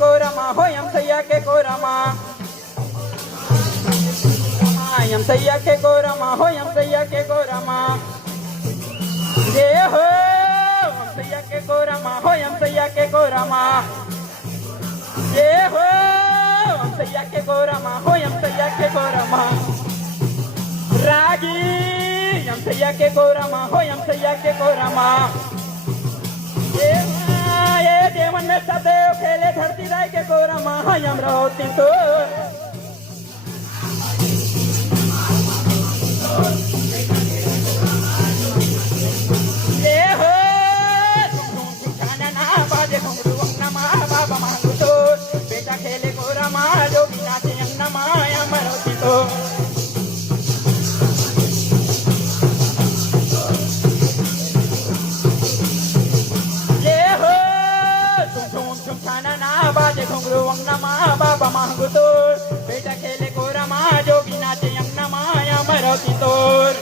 कोरमा हो यम सैया के कोरमा यम सैया के कोरमा हो यम सैया के कोरमा ये हो यम सैया के कोरमा हो यम सैया के कोरमा ये हो यम सैया के कोरमा हो यम सैया के कोरमा रागी यम सैया के कोरमा हो यम सैया के कोरमा ये देवन में सदैव खेले धरती राय के कोरमा यम रोती तो ये हो ना बाजे घुंगरू अंगनमा बाबा मांगू तो बेटा खेले कोरमा जोगी नाचे अंगनमा यम रोती तो बाजे घुंगरू अंगनमा बाबा मांगू तोर बेटा खेले कोरमा जोगी नाचे अंगनमा यम रोती तोर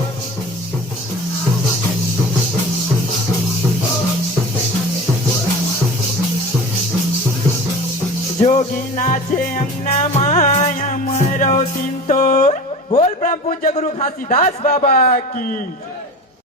जोगी नाचे अंगनमा यम रोती तोर बोल परम पूज्य गुरु घासीदास बाबा की